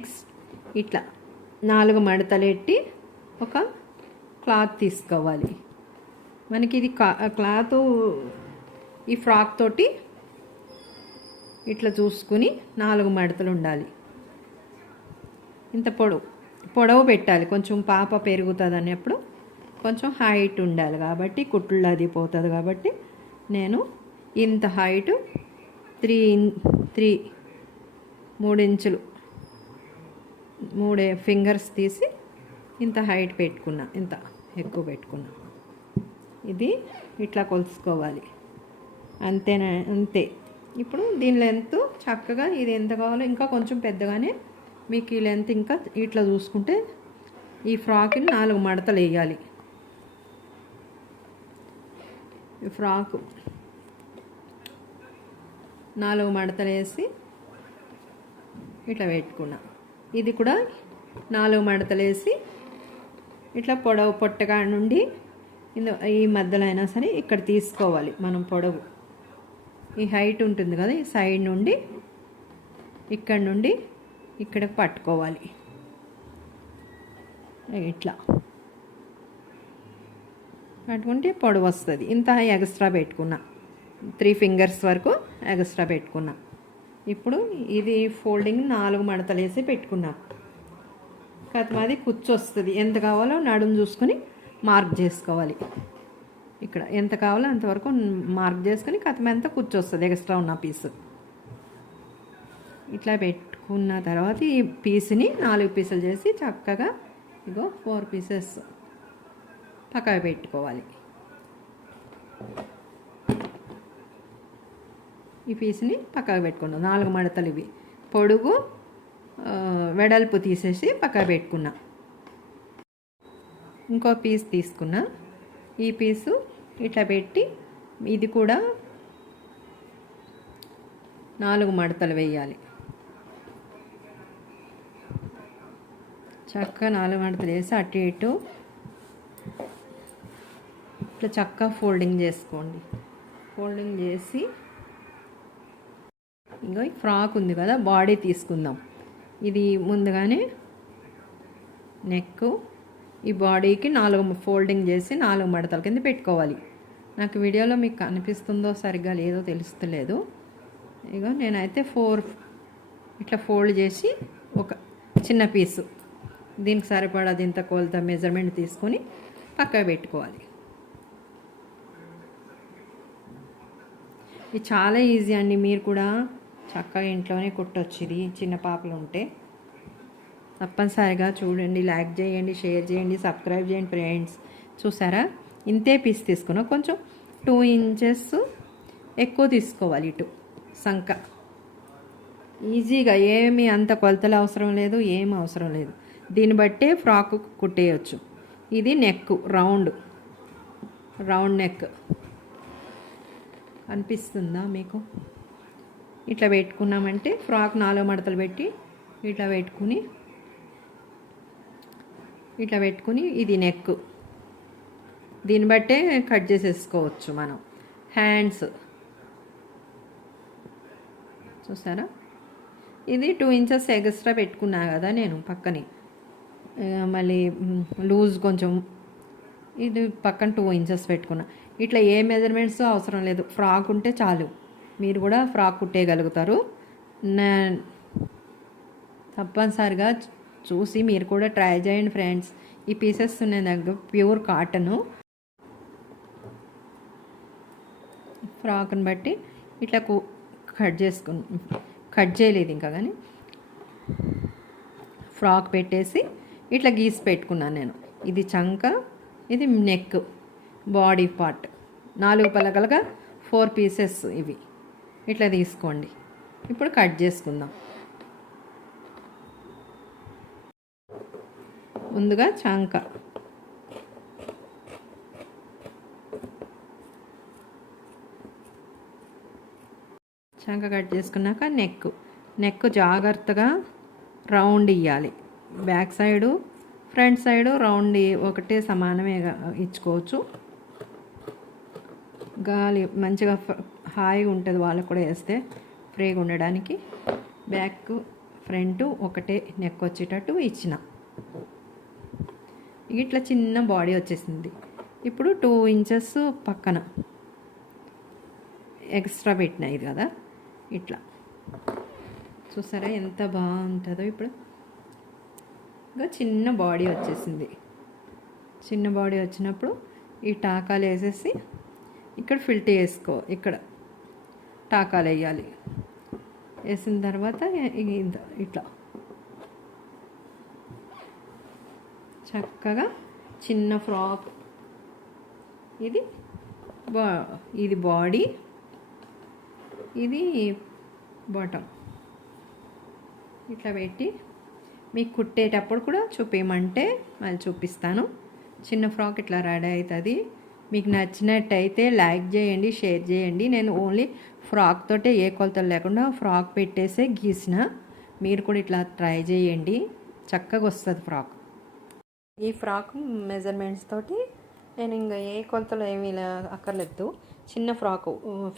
Next ఇట్లా 4 మడతలు పెట్టి ఒక క్లాత్ తీసుకోవాలి. మనకి ఇది క్లాత్ ఈ ఫ్రాక్ తోటి ఇట్లా చూసుకుని 4 మడతలు ఉండాలి. ఇంత పొడవు పెట్టాలి. కొంచెం పాప పెరుగుతుంది అన్నప్పుడు కొంచెం హైట్ ఉండాలి కాబట్టి కుట్లు అది పోతుంది కాబట్టి నేను ఇంత హైటు 3 ఇంచులు 3 ఫింగర్స్ తీసి ఇంత హైట్ పెట్టుకున్నా, ఇంత ఎక్కువ పెట్టుకున్నా. ఇది ఇట్లా కొలుసుకోవాలి. అంతే. ఇప్పుడు దీని లెంత్ చక్కగా ఇది ఎంత కావాలో ఇంకా కొంచెం పెద్దగానే మీకు ఈ లెంత్ ఇంకా ఇట్లా చూసుకుంటే ఈ ఫ్రాక్ని 4 మడతలు వేయాలి. ఈ ఫ్రాకు 4 మడతలు వేసి ఇట్లా పెట్టుకున్నా. ఇది కూడా 4 మడతలు వేసి ఇట్లా పొట్టగా నుండి ఈ మధ్యలో అయినా సరే ఇక్కడ తీసుకోవాలి. మనం పొడవు ఈ హైట్ ఉంటుంది కదా, ఈ సైడ్ నుండి ఇక్కడ నుండి ఇక్కడ పట్టుకోవాలి. ఇట్లా పట్టుకుంటే పొడవు వస్తుంది. ఇంత ఎక్స్ట్రా పెట్టుకున్నా, 3 ఫింగర్స్ వరకు ఎక్స్ట్రా పెట్టుకున్నా. ఇప్పుడు ఇది ఫోల్డింగ్ 4 మడతలు వేసి పెట్టుకున్నా. అది కుచ్చు వస్తుంది. ఎంత కావాలో నడుము చూసుకొని మార్క్ చేసుకోవాలి. ఇక్కడ ఎంత కావాలో అంతవరకు మార్క్ చేసుకొని ఎంత కుచ్చు వస్తుంది ఎక్స్ట్రా ఉన్న పీసు. ఇట్లా పెట్టుకున్న తర్వాత ఈ పీస్ని 4 పీసులు చేసి చక్కగా 4 పీసెస్ పక్కకు పెట్టుకోవాలి. ఈ పీస్ని పక్కకు పెట్టుకున్నాం. 4 మడతలు ఇవి పొడుగు వెడల్పు తీసేసి పక్కకు పెట్టుకున్నా. ఇంకో పీస్ తీసుకున్నా. ఈ పీసు ఇట్లా పెట్టి ఇది కూడా 4 మడతలు వేయాలి. చక్కగా 4 మడతలు వేసి అటు ఇటు ఇట్లా చక్కగా ఫోల్డింగ్ చేసుకోండి. ఫోల్డింగ్ చేసి ఇంకా ఈ ఫ్రాక్ ఉంది కదా, బాడీ తీసుకుందాం. ఇది ముందుగానే నెక్ ఈ బాడీకి 4 ఫోల్డింగ్ చేసి 4 మడతల కింద పెట్టుకోవాలి. నాకు వీడియోలో మీకు కనిపిస్తుందో సరిగ్గా లేదో తెలుస్తలేదు. నేనైతే 4 ఇట్లా ఫోల్డ్ చేసి ఒక చిన్న పీసు దీనికి సరిపడా ఇంత కొలత మెజర్మెంట్ తీసుకొని పక్కకు పెట్టుకోవాలి. ఇది చాలా ఈజీ అండి. మీరు కూడా చక్కగా ఇంట్లోనే కుట్టొచ్చు. ఇది చిన్న పాపలు ఉంటే తప్పనిసరిగా చూడండి, లైక్ చేయండి, షేర్ చేయండి, సబ్స్క్రైబ్ చేయండి ఫ్రెండ్స్. చూసారా, ఇంతే పీస్ తీసుకున్నా. కొంచెం 2 ఇంచెస్ ఎక్కువ తీసుకోవాలి. ఇటు సంక ఈజీగా ఏమి అంత కొలతలు అవసరం లేదు, ఏం అవసరం లేదు. దీన్ని బట్టే ఫ్రాక్ కుట్టేయచ్చు. ఇది నెక్ రౌండ్ నెక్ అనిపిస్తుందా మీకు? ఇట్లా పెట్టుకున్నామంటే ఫ్రాక్ 4 మడతలు పెట్టి ఇట్లా పెట్టుకుని ఇది నెక్. దీన్ని బట్టే కట్ చేసేసుకోవచ్చు మనం. హ్యాండ్స్ చూసారా, ఇది 2 ఇంచెస్ ఎక్స్ట్రా పెట్టుకున్నా కదా నేను పక్కనే. మళ్ళీ లూజ్ కొంచెం ఇది పక్కన 2 ఇంచెస్ పెట్టుకున్నా. ఇట్లా ఏ మెజర్మెంట్స్ అవసరం లేదు. ఫ్రాక్ ఉంటే చాలు. మీరు కూడా ఫ్రాక్ కుట్టేయగలుగుతారు. తప్పనిసరిగా చూసి మీరు కూడా ట్రై చేయండి ఫ్రెండ్స్. ఈ పీసెస్ ఉన్నాయి దగ్గర ప్యూర్ కాటను. ఫ్రాక్ని బట్టి ఇట్లా కట్ చేయలేదు ఇంకా, కానీ ఫ్రాక్ పెట్టేసి ఇట్లా గీసి పెట్టుకున్నాను నేను. ఇది చంక, ఇది నెక్, బాడీ పార్ట్. 4 పలకలుగా 4 పీసెస్ ఇవి ఇట్లా తీసుకోండి. ఇప్పుడు కట్ చేసుకుందాం. ముందుగా చంక కట్ చేసుకున్నాక నెక్ జాగ్రత్తగా రౌండ్ ఇవ్వాలి. Back side front side round ఒకటే సమానమే ఇచ్చుకోవచ్చు. గాలి మంచిగా హాయిగా ఉంటుంది వాళ్ళకు కూడా వేస్తే ఫ్రీగా ఉండడానికి. బ్యాక్ ఫ్రంట్ ఒకటే నెక్ వచ్చేటట్టు ఇచ్చిన. ఇట్లా చిన్న బాడీ వచ్చేసింది. ఇప్పుడు 2 ఇంచెస్ పక్కన ఎక్స్ట్రా పెట్టిన ఇది కదా, ఇట్లా చూసారా ఎంత బాగుంటుందో. ఇప్పుడు ఇంకా చిన్న బాడీ వచ్చేసింది. చిన్న బాడీ వచ్చినప్పుడు ఈ టాకాలు వేసేసి ఇక్కడ ఫిల్ట్ చేసుకో, ఇక్కడ టాకాలు వేయాలి. వేసిన తర్వాత ఇట్లా చక్కగా చిన్న ఫ్రాక్. ఇది బాడీ, ఇది బాటమ్. ఇట్లా పెట్టి మీకు కుట్టేటప్పుడు కూడా చూపించమంటే మళ్ళీ చూపిస్తాను. చిన్న ఫ్రాక్ ఇట్లా రెడీ అవుతుంది. మీకు నచ్చినట్టయితే లైక్ చేయండి, షేర్ చేయండి. నేను ఓన్లీ ఫ్రాక్ తోటే ఏ కొలతలు లేకుండా ఫ్రాక్ పెట్టేసే గీసిన. మీరు కూడా ఇట్లా ట్రై చేయండి, చక్కగా వస్తుంది ఫ్రాక్. ఈ ఫ్రాక్ మెజర్మెంట్స్ తోటి నేను ఇంకా ఏ కొలతలు ఏమీ అక్కర్లేదు. చిన్న ఫ్రాక్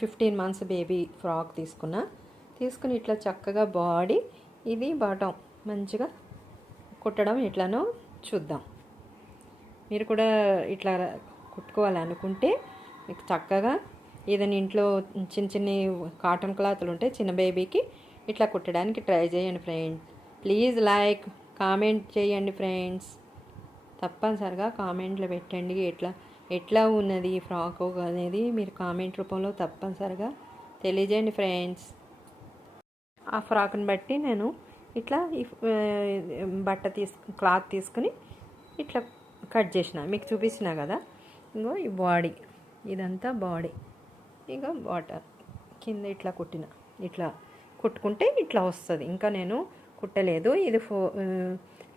15 months బేబీ ఫ్రాక్ తీసుకుని ఇట్లా చక్కగా బాడీ, ఇది బాటం మంచిగా కుట్టడం ఎట్లానో చూద్దాం. మీరు కూడా ఇట్లా కుట్టుకోవాలనుకుంటే మీకు చక్కగా ఏదైనా ఇంట్లో చిన్న కాటన్ క్లాత్లు ఉంటే చిన్న బేబీకి ఇట్లా కుట్టడానికి ట్రై చేయండి ఫ్రెండ్స్. ప్లీజ్ లైక్, కామెంట్ చేయండి ఫ్రెండ్స్. తప్పనిసరిగా కామెంట్లో పెట్టండి ఎట్లా ఉన్నది ఈ ఫ్రాక్ అనేది మీరు కామెంట్ రూపంలో తప్పనిసరిగా తెలియజేయండి ఫ్రెండ్స్. ఆ ఫ్రాక్ని బట్టి నేను ఇట్లా క్లాత్ తీసుకుని ఇట్లా కట్ చేసిన, మీకు చూపించిన కదా. ఇంకో ఈ బాడీ, ఇదంతా బాడీ. ఇక బాటర్ కింద ఇట్లా ఇట్లా కుట్టుకుంటే ఇట్లా వస్తుంది. ఇంకా నేను కుట్టలేదు. ఇది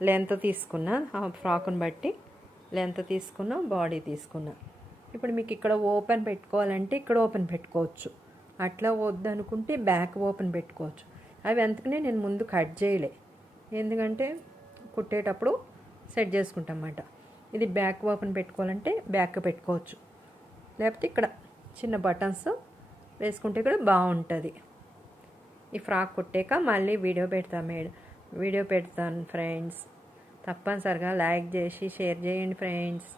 లెంత్ తీసుకున్నా, ఆ ఫ్రాక్ని బట్టి లెంత్ తీసుకున్నా, బాడీ తీసుకున్నా. ఇప్పుడు మీకు ఇక్కడ ఓపెన్ పెట్టుకోవాలంటే ఇక్కడ ఓపెన్ పెట్టుకోవచ్చు, అట్లా వద్దనుకుంటే బ్యాక్ ఓపెన్ పెట్టుకోవచ్చు. అవి అందుకనే నేను ముందు కట్ చేయలే, ఎందుకంటే కుట్టేటప్పుడు సెట్ చేసుకుంటాం అన్నమాట. ఇది బ్యాక్ ఓపెన్ పెట్టుకోవాలంటే బ్యాక్ పెట్టుకోవచ్చు, లేకపోతే ఇక్కడ చిన్న బటన్స్ వేసుకుంటే కూడా బాగుంటుంది. ఈ ఫ్రాక్ కుట్టాక మళ్ళీ వీడియో పెడతాను ఫ్రెండ్స్. తప్పనిసరిగా లైక్ చేసి షేర్ చేయండి ఫ్రెండ్స్.